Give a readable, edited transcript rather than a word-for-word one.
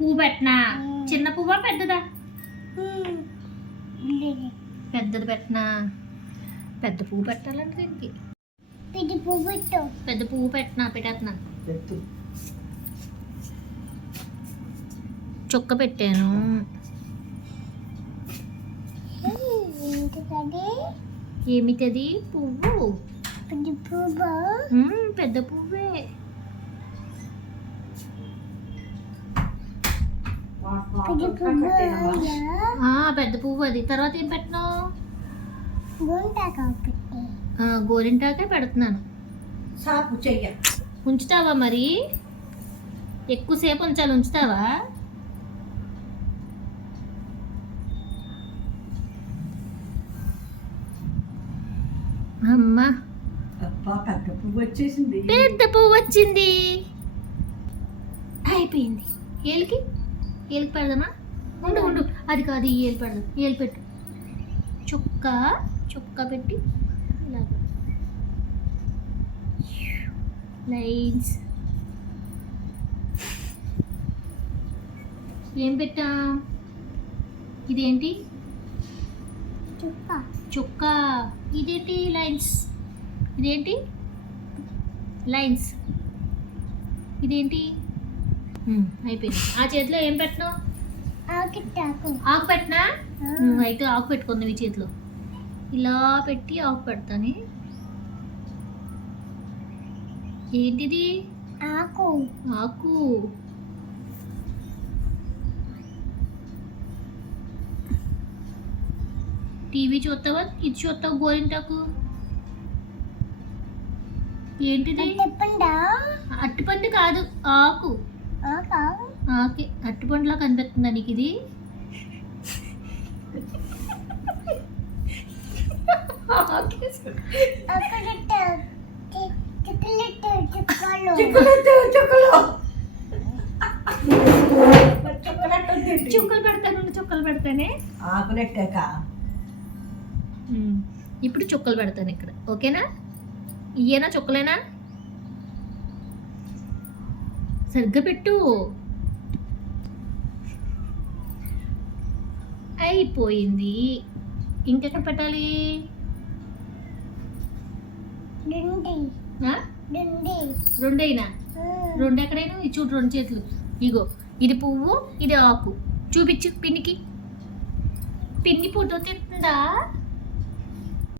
పువ్వు పెట్టనా? చిన్న పువ్వా పెద్దదా? పెద్దది పెట్టనా? పెద్ద పువ్వు పెట్టాలంటే దీనికి పెద్ద పువ్వు పెట్టేస్తున్నా. చుక్క పెట్టాను. ఏమిటది? పువ్వు. పెద్ద పువ్వే. పెద్ద పువ్వు అది. తర్వాత ఏం పెట్టినా? గోరింటాకే పెడుతున్నాను. ఉంచుతావా మరి? ఎక్కువసేపు ఉంచాలి. ఉంచుతావా? అమ్మా పెద్ద పువ్వు వచ్చింది. అయిపోయింది. ఏలికి పెడదామా? ఉండు అది కాదు, ఈ ఏలు పెడదాం. ఏలు పెట్టు. చుక్క పెట్టి ఇలాగా లైన్స్. ఏం పెట్టా? ఇదేంటి? చుక్క. ఇదేంటి? లైన్స్. ఇదేంటి? లైన్స్. ఇదేంటి? అయిపోయింది. ఆ చేతిలో ఏం పెట్టినావు? ఆకు పెట్టినా? అయితే ఆకు పెట్టుకుందాం ఈ చేతిలో. ఇలా పెట్టి ఆకు పెడతాను. ఏంటిది? ఆకు. టీవీ చూస్తావా? ఇది చూస్తావు? గోరింటాకు. ఏంటిది? అట్టిపండు కాదు, ఆకు. ఆకే. అట్టిపండులా కనిపిస్తుందా నీకు ఇది? చుక్కలు పెడతానే. ఇప్పుడు చుక్కలు పెడతాను ఇక్కడ. ఓకేనా? ఇయేనా చుక్కలేనా? సరిగ్గా పెట్టు. అయిపోయింది. ఇంకెక్కడ పెట్టాలి? రెండైనా? రెండు ఎక్కడైనా? ఇది చూడు, రెండు చేతులు. ఇగో ఇది పువ్వు, ఇది ఆకు. చూపించు పిన్నికి. పిన్ని ఫోటో తీస్తుందా?